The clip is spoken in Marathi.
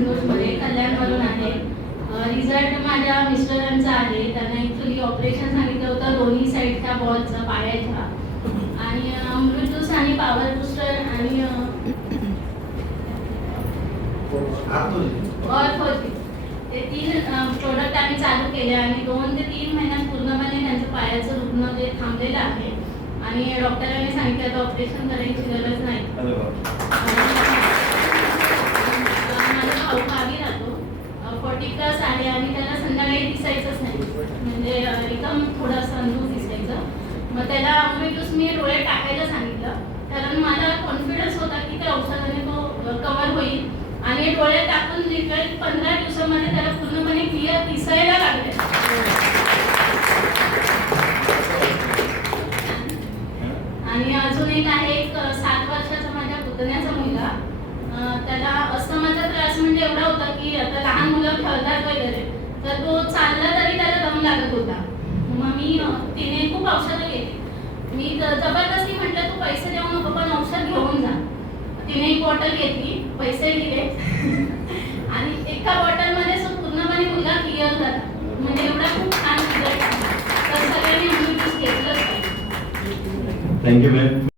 संतोष मध्ये कल्याणवरून आहे. रिझल्ट माझ्या मिस्टरांचा आहे. त्यांना ॲक्च्युली ऑपरेशन सांगितलं होतं दोन्ही साईडच्या बॉलचं पायाच्या, आणि अमृत आणि पॉवर बुस्टर आणि ते 3 प्रोडक्ट आम्ही चालू केले आणि 2 ते 3 महिन्यात पूर्णपणे त्यांचं पायाचं दुखणं ते थांबलेलं आहे आणि डॉक्टरांनी सांगितलं आता ऑपरेशन करायची गरज नाही. माझा भाऊ गावी राहतो, 40+ आहे आणि त्याला संध्याकाळी दिसायचंच नाही, म्हणजे एकदम थोडंसं अंधूक दिसायचं. मग त्याला अमृत मी डोळे टाकायला सांगितलं, कारण मला कॉन्फिडन्स होता की त्या औषधाने तो कव्हर होईल आणि डोळे टाकून लिटरली 15 दिवसामध्ये त्याला पूर्णपणे क्लिअर दिसायला लागले. आणि अजून एक आहे, एक 7 वर्षाचा माझ्या पुतण्याचा मुलगा, त्याला अस्थमाचा त्रास म्हणजे एवढा होता की आता लहान मुलं खेळतात वगैरे, तर तो चालला तरी त्याला दम लागत होता. मग तिने खूप औषधं घेतली. मी जबरदस्ती म्हटलं तू पैसे देऊ नको पण औषध घेऊन जा. तिने एक बॉटल घेतली, पैसे दिले आणि एका बॉटलमध्ये पूर्णपणे मुलगा क्लिअर झाला. म्हणजे एवढा खूप छान रिझल्ट आला. तर सगळ्यांनी अमृत ज्यूस घेतलंच पाहिजे. Thank you ma'am.